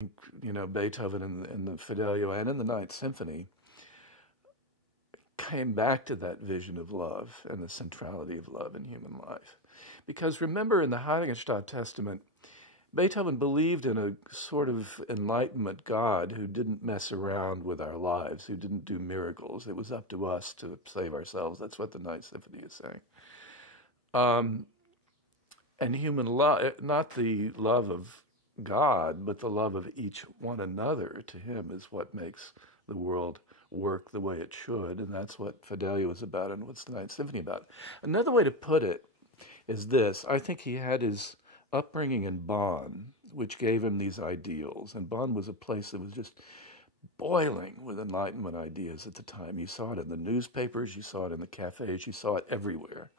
You know, Beethoven in the Fidelio and in the 9th Symphony came back to that vision of love and the centrality of love in human life. Because remember, in the Heiligenstadt Testament, Beethoven believed in a sort of enlightenment God who didn't mess around with our lives, who didn't do miracles. It was up to us to save ourselves. That's what the 9th Symphony is saying. And human love, not the love of God, but the love of each one another to him is what makes the world work the way it should. And that's what Fidelio is about and what's the 9th Symphony about. Another way to put it is this. I think he had his upbringing in Bonn, which gave him these ideals. And Bonn was a place that was just boiling with Enlightenment ideas at the time. You saw it in the newspapers, you saw it in the cafes, you saw it everywhere.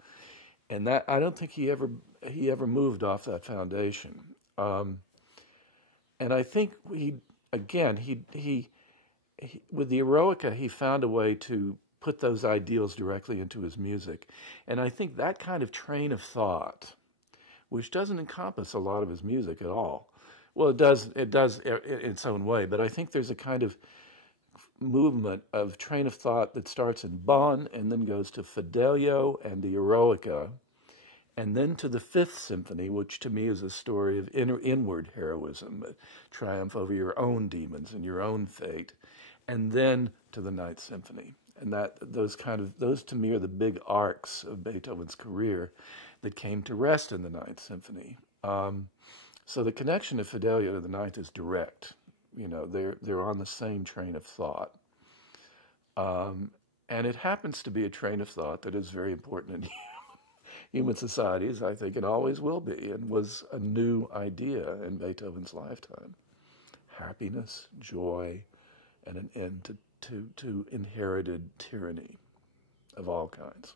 And that, I don't think he ever moved off that foundation. And I think he with the Eroica, he found a way to put those ideals directly into his music. And I think that kind of train of thought, which doesn't encompass a lot of his music at all. Well, it does in its own way, but I think there's a kind of movement of train of thought that starts in Bonn and then goes to Fidelio and the Eroica, and then to the 5th Symphony, which to me is a story of inward heroism, triumph over your own demons and your own fate, and then to the 9th Symphony. And those to me are the big arcs of Beethoven's career that came to rest in the 9th Symphony. So the connection of Fidelio to the 9th is direct. You know, they're on the same train of thought. And it happens to be a train of thought that is very important in human societies, I think it always will be, and was a new idea in Beethoven's lifetime. Happiness, joy, and an end to inherited tyranny of all kinds.